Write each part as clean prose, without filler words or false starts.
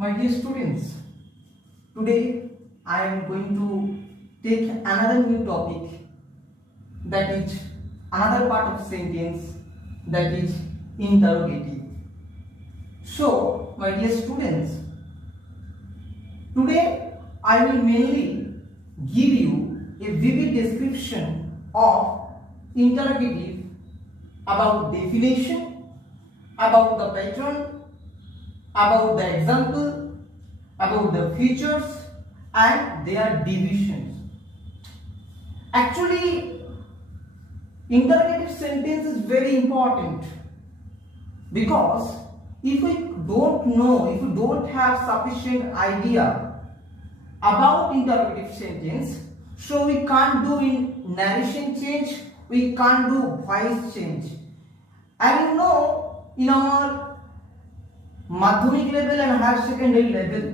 My dear students, today I am going to take another new topic, that is another part of sentence, that is interrogative. So, my dear students, today I will mainly give you a vivid description of interrogative, about definition, about the pattern, about the example, about the features and their divisions. Actually, interrogative sentence is very important because if we don't know, if we don't have sufficient idea about interrogative sentence, so we can't do in narration change, we can't do voice change. And you know, in our Madhyamik level and higher secondary level,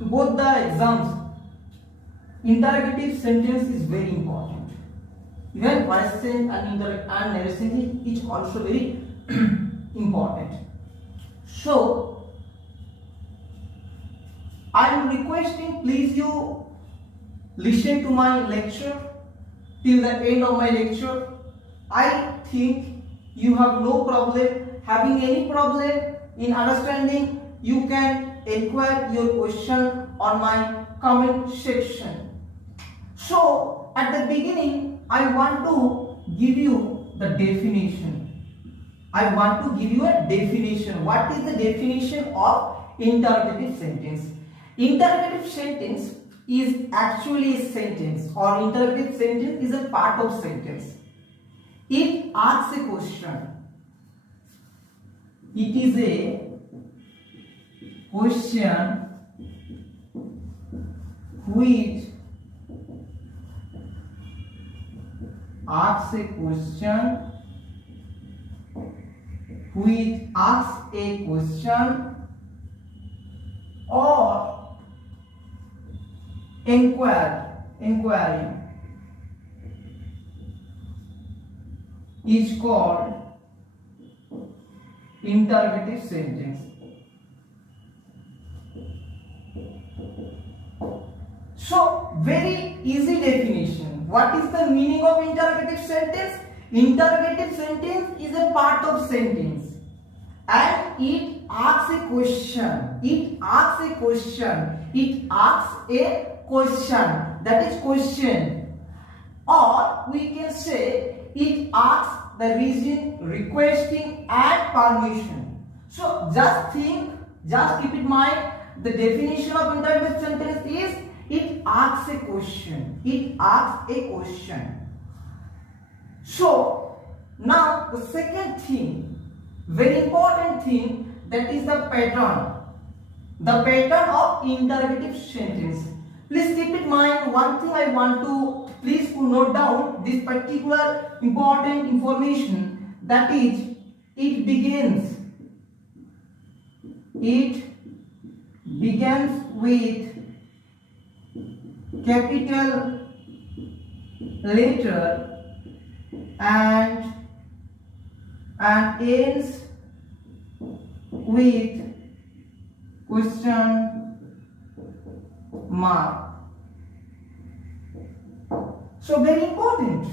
both the exams, interrogative sentence is very important. Even voice change and narration is also very important. So, I am requesting please you listen to my lecture till the end of my lecture. I think you have no problem. Having any problem in understanding, you can inquire your question on my comment section. So, at the beginning, I want to give you the definition. I want to give you a definition. What is the definition of interrogative sentence? Interrogative sentence is actually a sentence, or interrogative sentence is a part of sentence. It asks a question. It is a question which asks a question, or inquiry is called interrogative sentence. So, very easy definition. What is the meaning of interrogative sentence? Interrogative sentence is a part of sentence and it asks a question. It asks a question. That is question. Or we can say it asks the reason, requesting and permission. So just keep in mind, the definition of interrogative sentence is it asks a question. So now the second thing, very important thing, that is the pattern. The pattern of interrogative sentence. Please keep in mind one thing. I want to please note down this particular important information, that is it begins with capital letter and ends with question mark. So very important,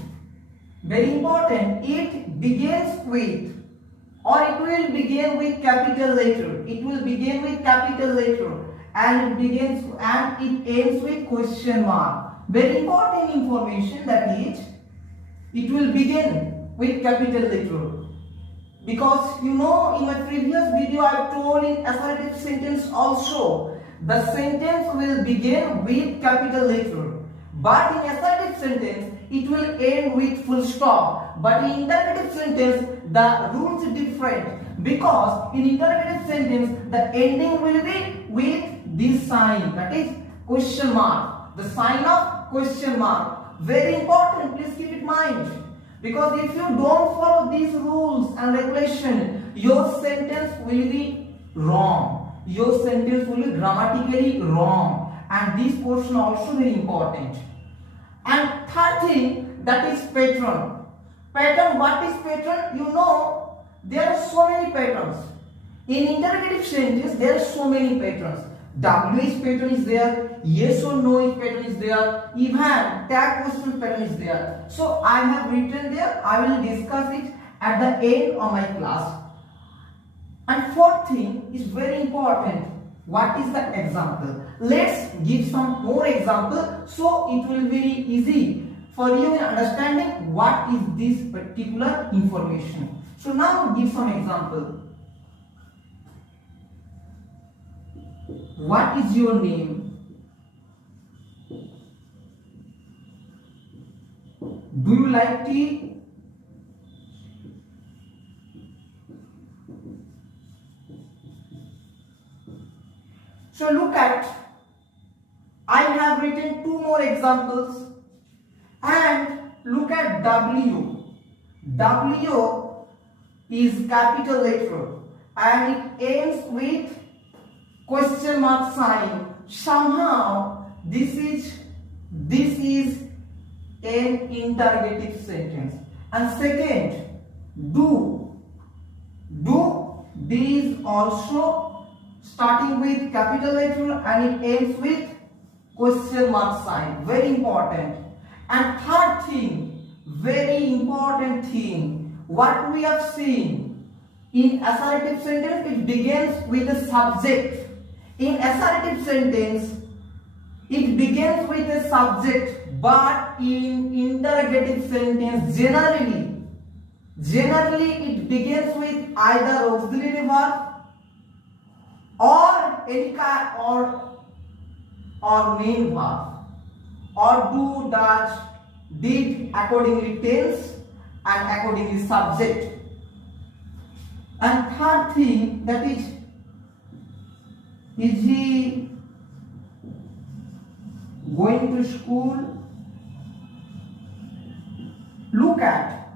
it begins with, or it will begin with capital letter. And it begins and it ends with question mark. Very important information, that is it will begin with capital letter. Because you know, in my previous video I have told in assertive sentence also, the sentence will begin with capital letter. But in assertive sentence, it will end with full stop. But in interrogative sentence, the rules are different. Because in interrogative sentence, the ending will be with this sign, that is question mark. The sign of question mark. Very important, please keep it in mind. Because if you don't follow these rules and regulations, your sentence will be wrong. Your sentence will be grammatically wrong. And this portion also very important. And third thing, that is pattern. Pattern, what is pattern? You know, there are so many patterns. In interrogative sentence, there are so many patterns. WH pattern is there, yes or no pattern is there, even tag question pattern is there. So I have written there. I will discuss it at the end of my class. And fourth thing is very important. What is the example? Let's give some more example so it will be easy for you in understanding what is this particular information. So now give some example. What is your name? Do you like tea? So look at, I have written two more examples, and look at W. W is capital letter and it ends with question mark sign. Somehow this is an interrogative sentence. And second, do is also starting with capital letter and it ends with question mark sign. Very important. And third thing, very important thing, what we have seen in assertive sentence, it begins with the subject. In assertive sentence, it begins with a subject, but in interrogative sentence, generally it begins with either auxiliary verb or any kind or main verb, or do, does, did, accordingly tense and accordingly subject. And third thing, that is he going to school? Look at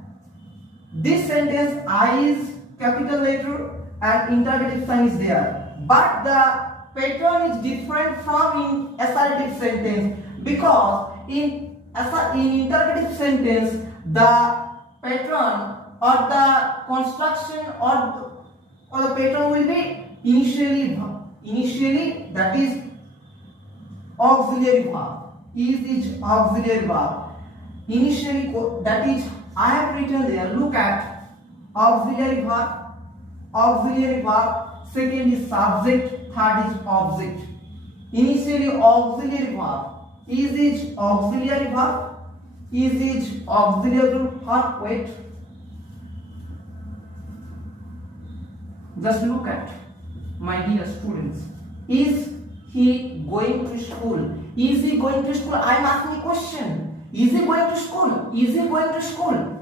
this sentence, I is capital letter and interrogative sign is there, but the pattern is different from in assertive sentence, because in interrogative sentence the pattern or the construction or the pattern will be initially that is auxiliary verb. Is auxiliary verb. Initially, that is, I have written there, look at auxiliary verb, second is subject, third is object. Initially auxiliary verb. Is auxiliary verb. Is auxiliary verb. Wait. Just look at, my dear students. Is he going to school? Is he going to school? I am asking a question. Is he going to school? Is he going to school?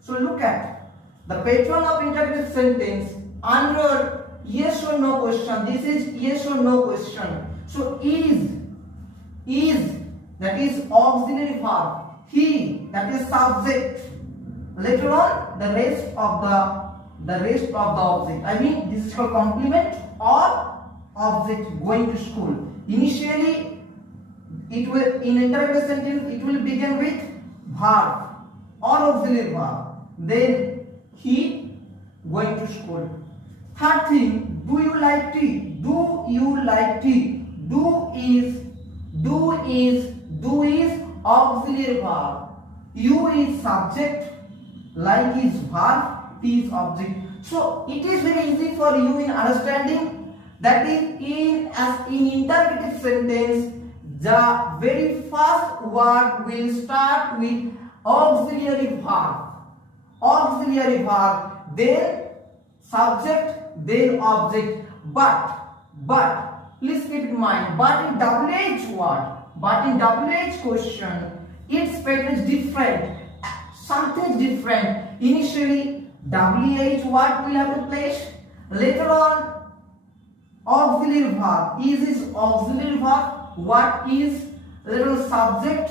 So look at the pattern of interrogative sentence under yes or no question. This is yes or no question. So is that is auxiliary verb. He, that is subject. Later on the rest of the object. I mean, this is called complement or object going to school. Initially, it will, in interrogative sentence, it will begin with verb or auxiliary verb. Then he going to school. Third thing, do you like tea? Do you like tea? Do is auxiliary verb. You is subject, like is verb, tea is object. So it is very easy for you in understanding that is in interrogative sentence, the very first word will start with auxiliary verb. Auxiliary verb, then subject, then object. But please keep in mind, but in WH word, but in WH question, its pattern is different. Something different. Initially, WH word will have to place. Later on, auxiliary verb. Is auxiliary verb. What is little subject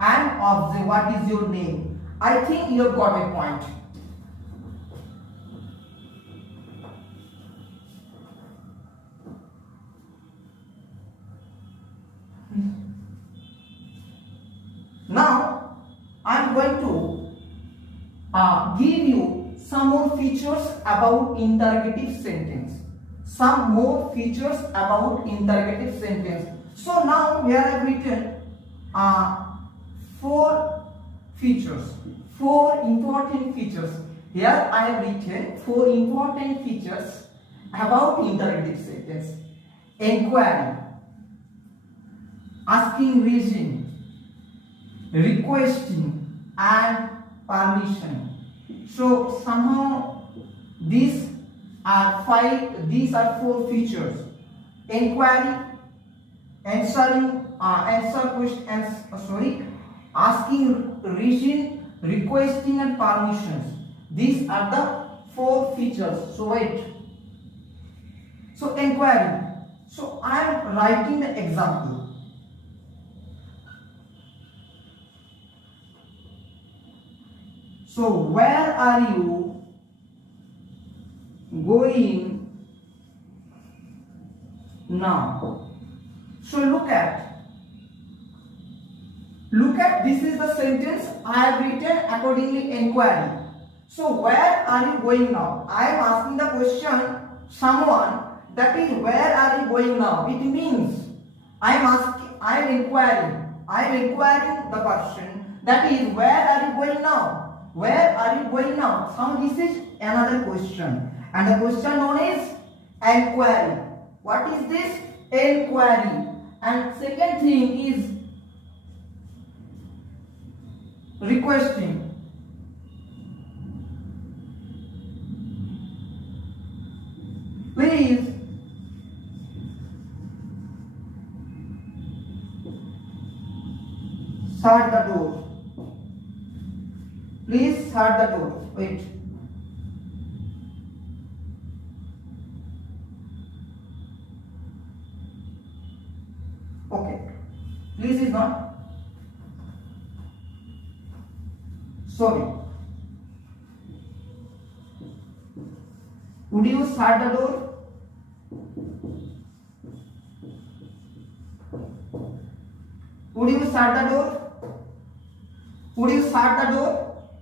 and object? What is your name? I think you have got a point. Now I am going to give you some more features about interrogative sentence. Some more features about interrogative sentence. So now here I have written 4 features, 4 important features. Here I have written 4 important features about interrogative sentence. Inquiry, asking reason, requesting and permission. So somehow these are 4 features. Inquiry, asking reason, requesting and permissions. These are the 4 features. So wait. So inquiry. So I am writing the example. So where are you going now? So look at this is the sentence I have written accordingly inquiry. So where are you going now? I am asking the question someone, that is where are you going now? It means I am inquiring the person, that is where are you going now? Where are you going now? So this is another question, and the question known is inquiry. What is this? Inquiry. And second thing is requesting. Please shut the door. Please shut the door. Wait. Okay. Please is not. Sorry. Would you shut the door? Would you shut the door? Would you shut the door?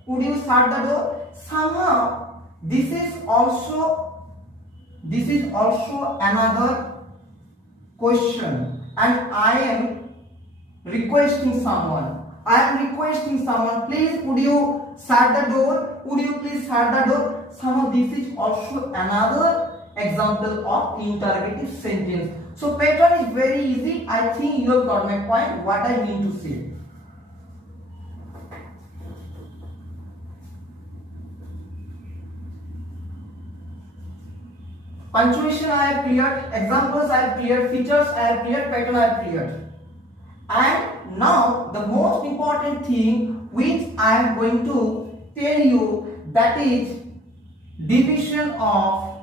Would you shut the door? Somehow this is also another question, and I am requesting someone. Please would you shut the door? Would you please shut the door? Somehow this is also another example of interrogative sentence. So pattern is very easy. I think you have got my point, what I mean to say. Punctuation I have cleared, examples I have cleared, features I have cleared, pattern I have cleared. And now the most important thing which I am going to tell you, that is division of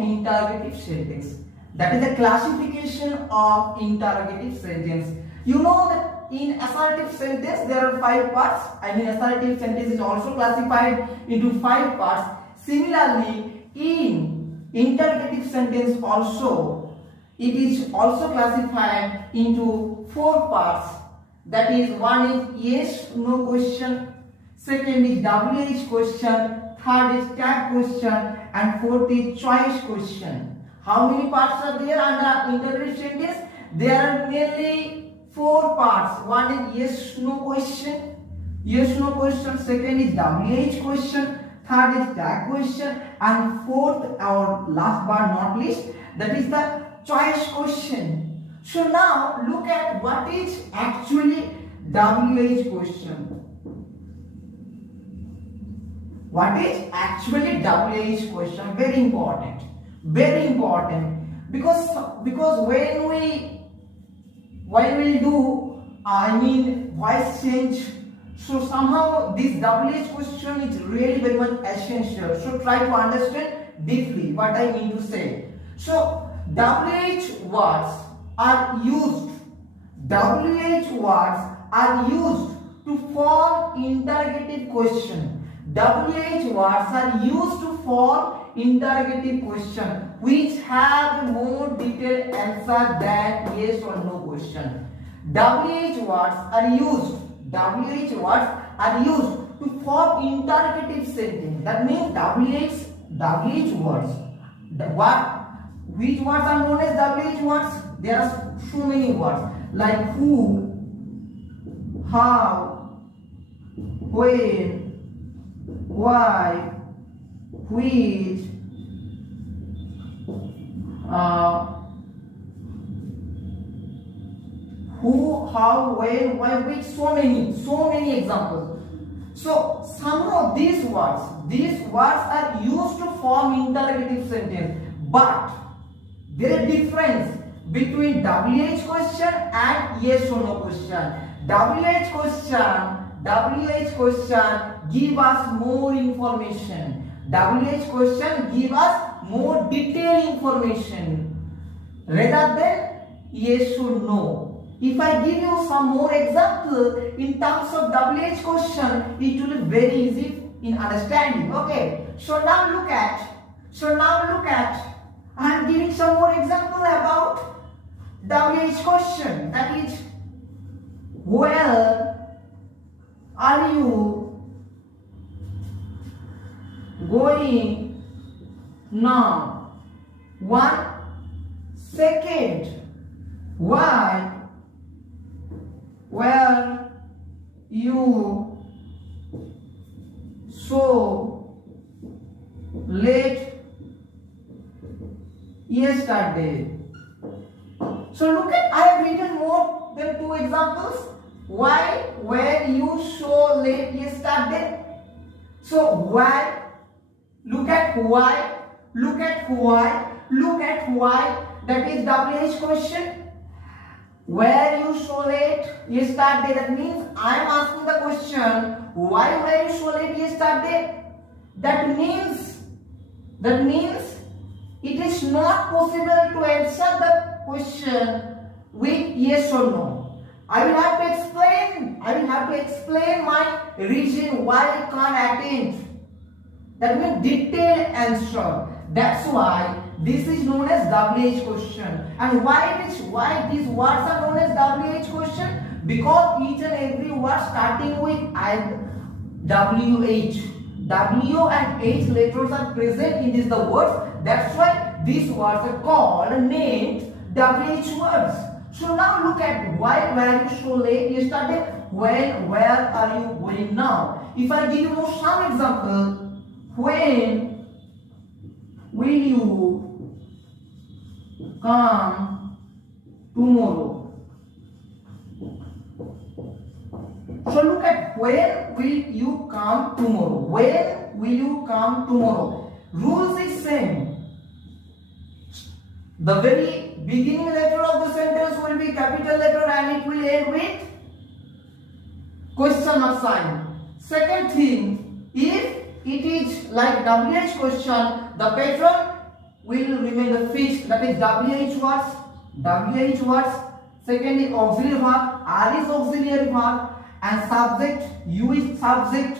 interrogative sentence. That is the classification of interrogative sentence. You know that in assertive sentence there are 5 parts. Assertive sentence is also classified into 5 parts. Similarly, in interrogative sentence also, it is also classified into 4 parts. That is, one is yes, no question, second is WH question, third is tag question, and fourth is choice question. How many parts are there under interrogative sentence? There are nearly 4 parts. One is yes, no question, second is WH question, third is tag question, and fourth or last but not least, that is the choice question. So now look at what is actually WH question. What is actually WH question? Very important. Because when we do voice change, so somehow this WH question is really very much essential. So try to understand deeply what I mean to say. So WH words are used to form interrogative question. WH words are used to form interrogative question which have a more detailed answer than yes or no question. WH words are used WH words are used to form interrogative sentence. That means WH words. Which words are known as WH words? There are so many words like who, how, when, why, which, who, how, when, why, which, so many examples. So somehow these words are used to form interrogative sentence, but there is difference between WH question and yes or no question. WH question give us more information. WH question give us more detailed information rather than yes or no. If I give you some more example in terms of WH question, it will be very easy in understanding. Okay. So now look at. I am giving some more example about WH question. That is, where are you going now? 1 second. Why were you so late yesterday? So look at, I have written more than 2 examples. Why were you so late yesterday? So why, look at why, that is WH question. Were you so late yesterday? That means I am asking the question, why were you so late yesterday? That means it is not possible to answer the question with yes or no. I will have to explain my reason why I can't attend. That means detailed answer. That's why this is known as WH question. And why these words are known as WH question? Because each and every word starting with WH. W and H letters are present in the words. That's why these words are called named WH words. So now look at, why were you so late yesterday? When, where are you going now? If I give you some example, when will you come tomorrow? So look at, when will you come tomorrow? When will you come tomorrow? Rules is same. The very beginning letter of the sentence will be capital letter and it will end with question mark sign. Second thing, if it is like WH question, the pattern will remain fixed. That is WH words. Second is auxiliary verb, R is auxiliary verb, and subject, U is subject,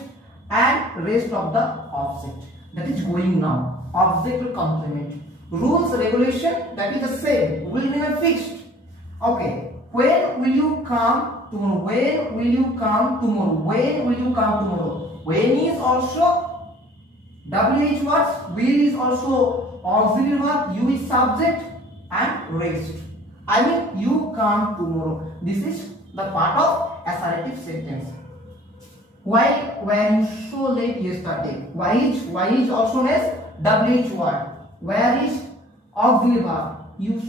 and rest of the object. That is going now. Object will complement. Rules, regulation, that is the same, will remain fixed. Okay. When will you come tomorrow? When will you come tomorrow? When will you come tomorrow? When is also WH words, will is also auxiliary verb, U is subject, and rest. I mean, you come tomorrow. This is the part of assertive sentence. Why were you so late yesterday? Why is also known as WH word. Where is auxiliary verb? You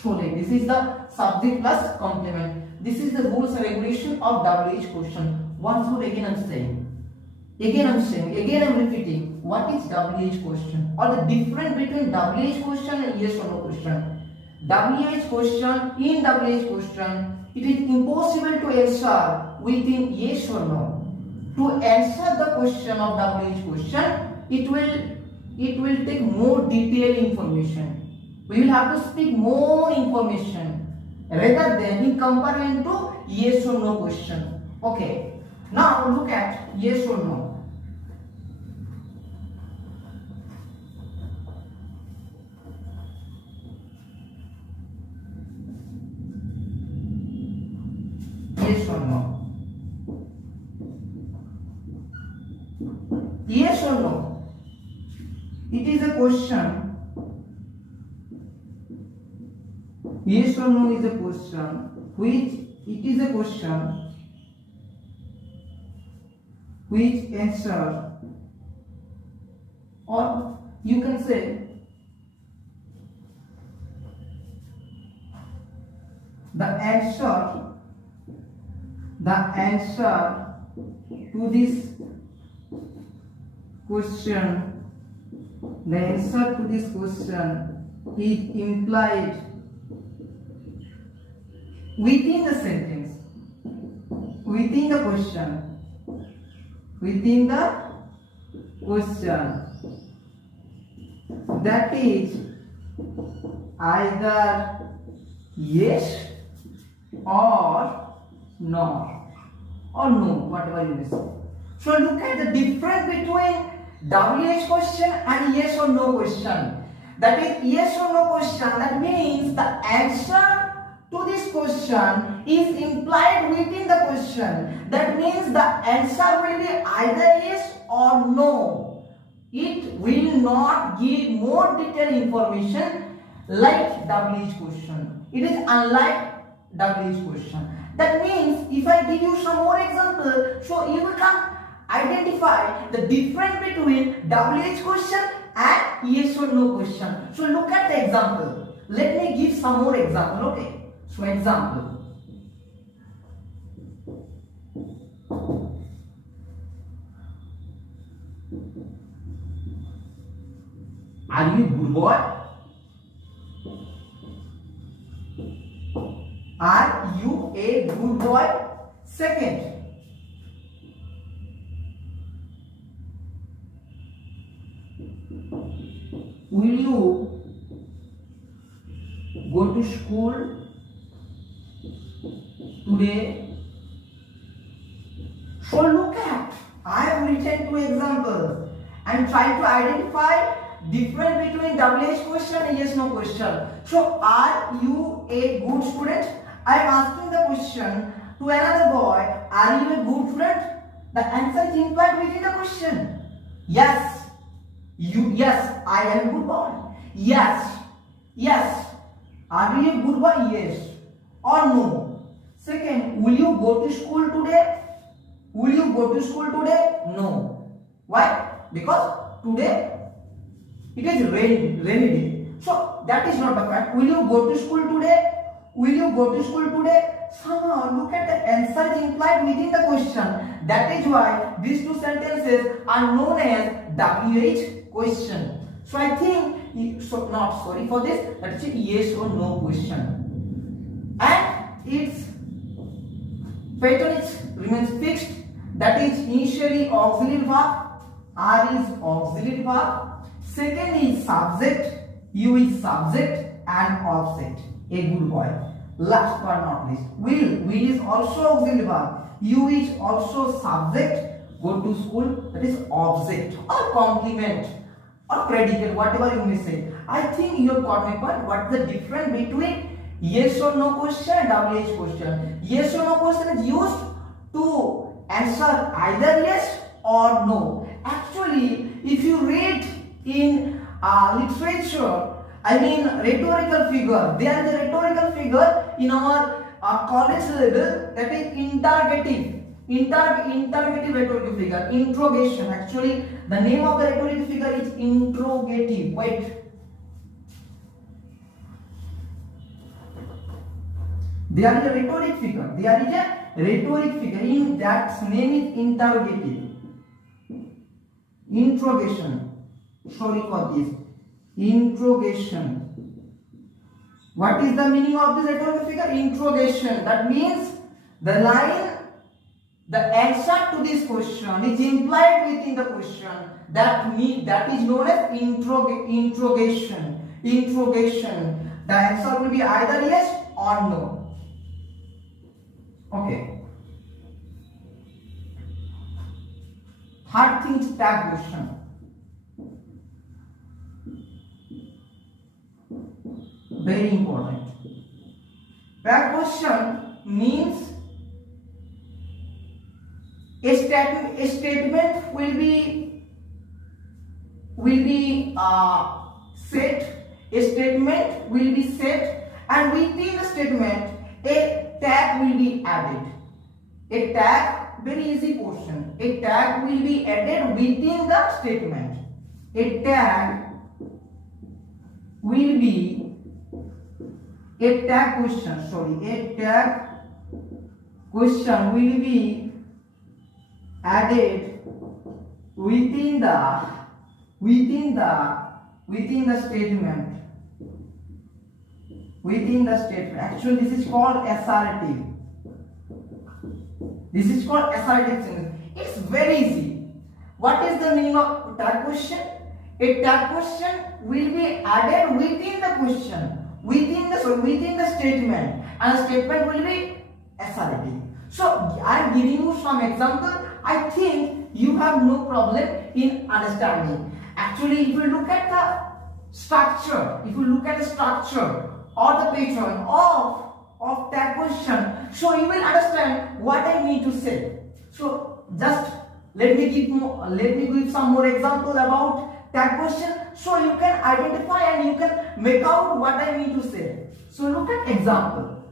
so late. This is the subject plus complement. This is the rules and regulation of WH question. Once more again I'm saying. Again I'm repeating. What is WH question? Or the difference between WH question and yes or no question. WH question, in WH question, it is impossible to answer within yes or no. To answer the question of WH question, it will take more detailed information. We will have to speak more information rather than in comparison to yes or no question. Okay. Now look at yes or no. Yes or no. it is a question, yes or no is a question, which it is a question which answer, or you can say the answer to this question, the answer to this question is implied within the sentence, within the question, that is either yes or no, whatever you may say. So look at the difference between WH question and yes or no question. That is yes or no question, that means the answer to this question is implied within the question. That means the answer will be either yes or no. It will not give more detailed information like WH question. It is unlike WH question. That means if I give you some more examples, so you can identify the difference between WH question and yes or no question. So look at the example. Let me give some more example. Okay. So example. Are you a good boy? Are you a good boy? Second. Will you go to school today? So look at, I have written two examples and try to identify difference between WH question and yes no question. So are you a good student? I am asking the question to another boy, are you a good student? The answer is implied within the question. Yes. Yes, I am a good boy. Yes. Are you a good boy? Yes or no. Second, will you go to school today? Will you go to school today? No. Why? Because today it is rainy day. So that is not the fact. Will you go to school today? Will you go to school today? Somehow look at the answer is implied within the question. That is why these two sentences are known as WH question. So I think, so not sorry for this, that is a yes or no question. And its pattern remains fixed. That is initially auxiliary verb, R is auxiliary verb. Second is subject, U is subject and object. A good boy. Last but not least, will is also auxiliary verb. U is also subject. Go to school, that is object or complement or predicate, whatever you may say. I think you have got my point. What is the difference between yes or no question and WH question? Yes or no question is used to answer either yes or no. Actually, if you read in literature, I mean rhetorical figure, there is a rhetorical figure in our college level, that is interrogative rhetorical figure, interrogation. Actually, the name of the rhetorical figure is interrogative. Wait. There is a rhetoric figure. In that name is interrogative. Interrogation. Sorry for this. Interrogation. What is the meaning of this rhetorical figure? Interrogation. That means the line, the answer to this question is implied within the question. That is known as interrogation. Interrogation. The answer will be either yes or no. Okay. Third thing is tag question. Very important. Tag question means a statement will be set, a statement will be set, and within the statement a tag will be added. A tag, very easy portion. A tag will be added within the statement. A tag will be a tag question. Sorry, a tag question will be added within the statement. Within the statement. Actually, this is called assertive. This is called assertive sentence. It's very easy. What is the meaning of tag question? A tag question will be added within the question, within the statement, and statement will be assertive. So I am giving you some example. I think you have no problem in understanding. Actually, if you look at the structure, or the pattern of tag question, so you will understand what I mean to say. So just let me give some more example about tag question, so you can identify and you can make out what I mean to say. So look at example.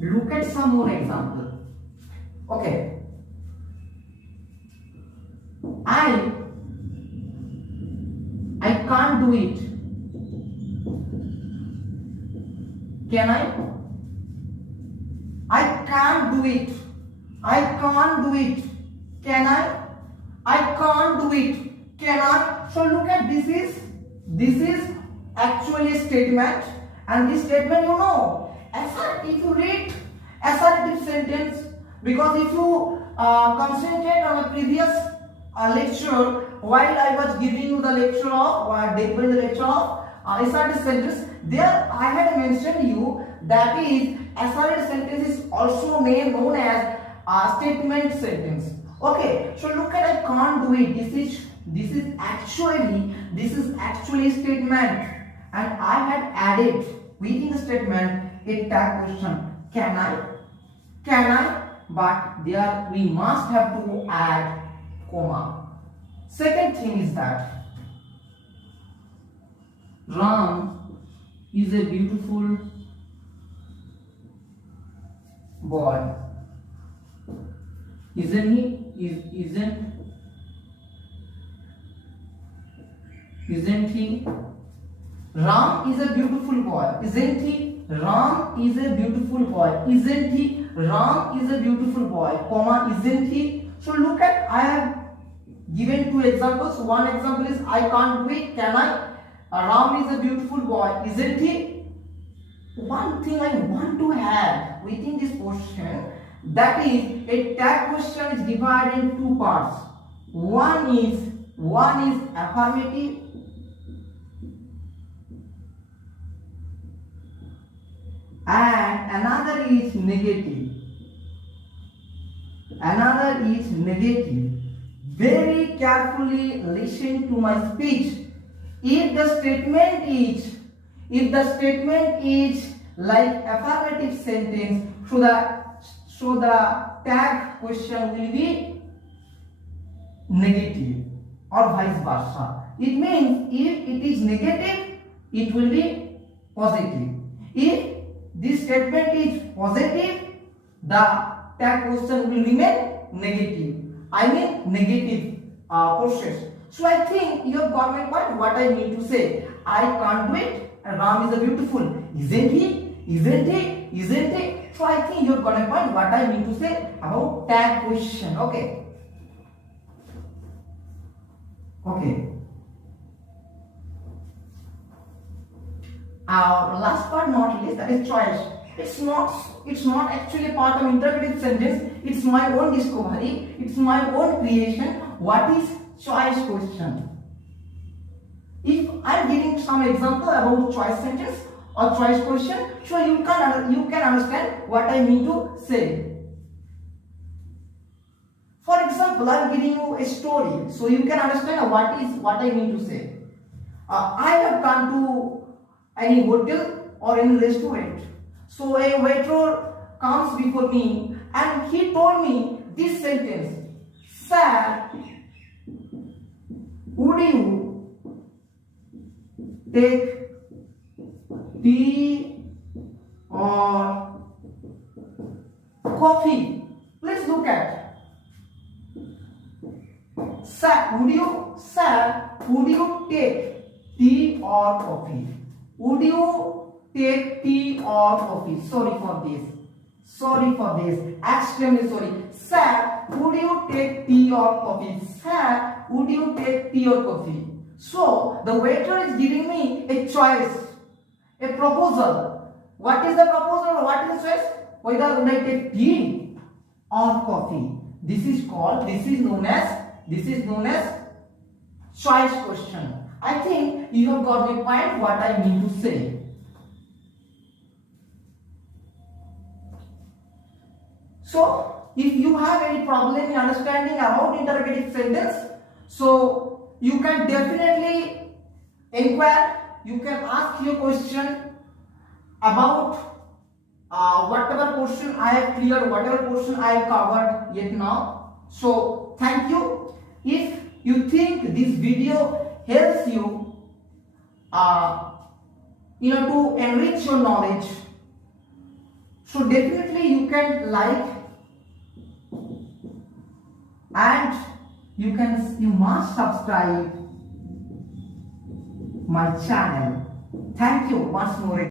Look at some more example. Okay. I can't do it. Can I? I can't do it. I can't do it. Can I? I can't do it. Can I? So look at this is actually a statement, and this statement, you know, if you read assertive sentence, because if you concentrate on the previous lecture, while I was giving you the lecture of assertive sentence, there I had mentioned you that is assertive sentence is also known as statement sentence. Okay, so look at I can't do it. This is actually a statement, and I had added within the statement a tag question. Can I? But there we must have to add comma. Second thing is that Ram is a beautiful boy. Isn't he? Isn't he? Ram is a beautiful boy. Isn't he? Ram is a beautiful boy. Isn't he? Ram is a beautiful boy. Comma, isn't he? So look at, I have given two examples. One example is I can't do it. Can I? Ram is a beautiful boy. Isn't he? One thing I want to add within this portion, that is a tag question is divided in two parts. One is affirmative and another is negative. Very carefully listen to my speech. If the statement is like affirmative sentence, so the tag question will be negative or vice versa. It means if it is negative, it will be positive. If this statement is positive, the tag question will remain negative. I mean negative process. So I think you have got my point. What I mean to say, I can't do it. Ram is a beautiful. Isn't he? So I think you have got my point. What I mean to say about tag question. Okay. Our last but not least, that is choice. It's not actually a part of interrogative sentence. It's my own discovery. It's my own creation. What is choice question? If I am giving some example about choice sentence or choice question, so you can understand what I mean to say. For example, I am giving you a story, so you can understand what I mean to say. I have gone to any hotel or any restaurant. So a waiter comes before me and he told me this sentence: Sir, would you take tea or coffee? Please look at. Sir, would you take tea or coffee? Would you take tea or coffee? Sorry for this. Extremely sorry. Sir, would you take tea or coffee? Sir, would you take tea or coffee? So, the waiter is giving me a choice, a proposal. What is the proposal or what is the choice? Whether would I take tea or coffee? This is known as choice question. I think you have got the point what I mean to say. So, if you have any problem in understanding about interrogative sentence, so you can definitely inquire. You can ask your question about whatever portion I have cleared, whatever portion I have covered yet now. So, thank you. If you think this video helps you, to enrich your knowledge, so definitely you can like and you must subscribe my channel. Thank you once more.